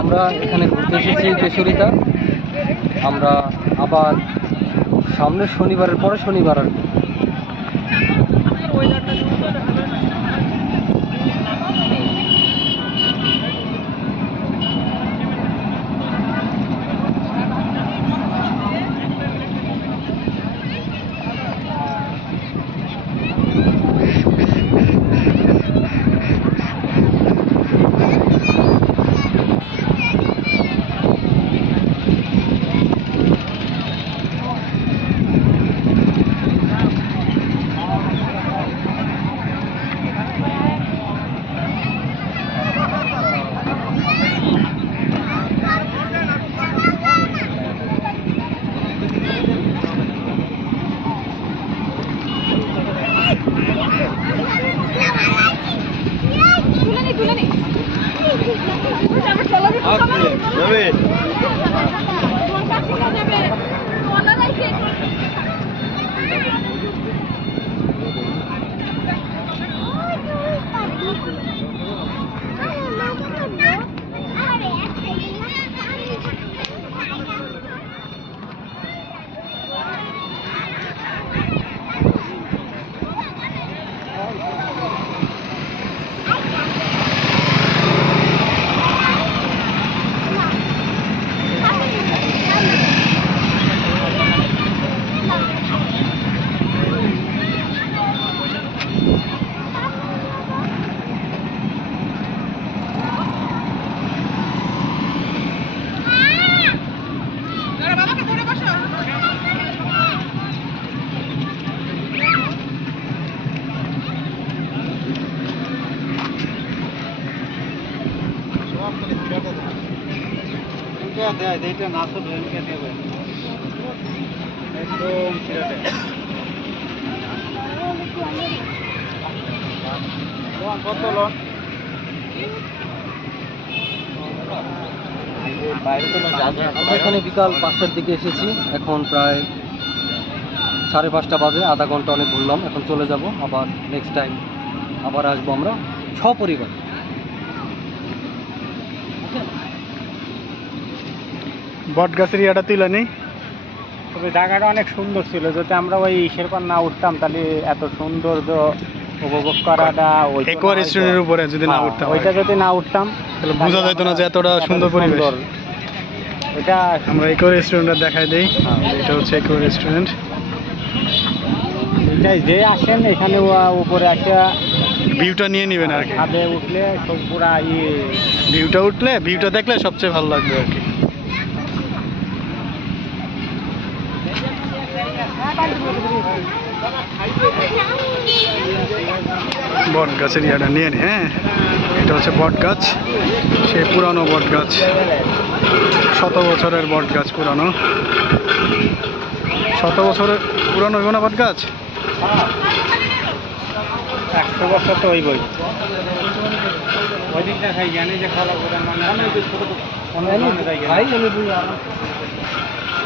আমরা এখানে ঘুরতে এসেছি কেশরিতা। আমরা আবার সামনের শনিবারের পরে শনিবার আর তুলে নি তুলে এইটা না তো ঢেলকে দেবে একদম কত লোন এখানে বিকাল পাঁচটার দিকে এসেছি। এখন প্রায় সাড়ে পাঁচটা বাজে, আধা ঘণ্টা অনেক ঘুরলাম। এখন চলে যাব, আবার নেক্সট টাইম আবার আসব আমরা সপরিবার। বট গাছের ইয়াটা তুলে নেই। তবে জায়গাটা অনেক সুন্দর ছিল যদি আমরা ওই পর না উঠতাম তাহলে এত সৌন্দর্য উপভোগ করাটা ওই একোয়ার রেস্টুরেন্টের উপরে যদি না উঠতাম ওইটা যদি না উঠতাম তাহলে বোঝা যেত না যে এতটা সুন্দর পরিবেশ। ওইটা আমরা একো রেস্টুরেন্টটা দেখাই দিই। এটা হচ্ছে একো রেস্টুরেন্ট এটাই যে আসেন এখানে উপরে আসা ভিউটা নিয়ে নেবেন আর কি। উঠলে সব পুরা ইয়ে। ভিউটা উঠলে ভিউটা দেখলে সবচেয়ে ভালো লাগবে আর কি। বট গাছের ইয়াটা নিয়ে নি হ্যাঁ? এটা হচ্ছে বট গাছ সে পুরানো বট গাছ। শত বছরের বট গাছ পুরানো। শত বছরের পুরানো হইব না বট গাছ? একশো বছর তো ওই বই ওই দিকটা খাই জানি যে খাওয়া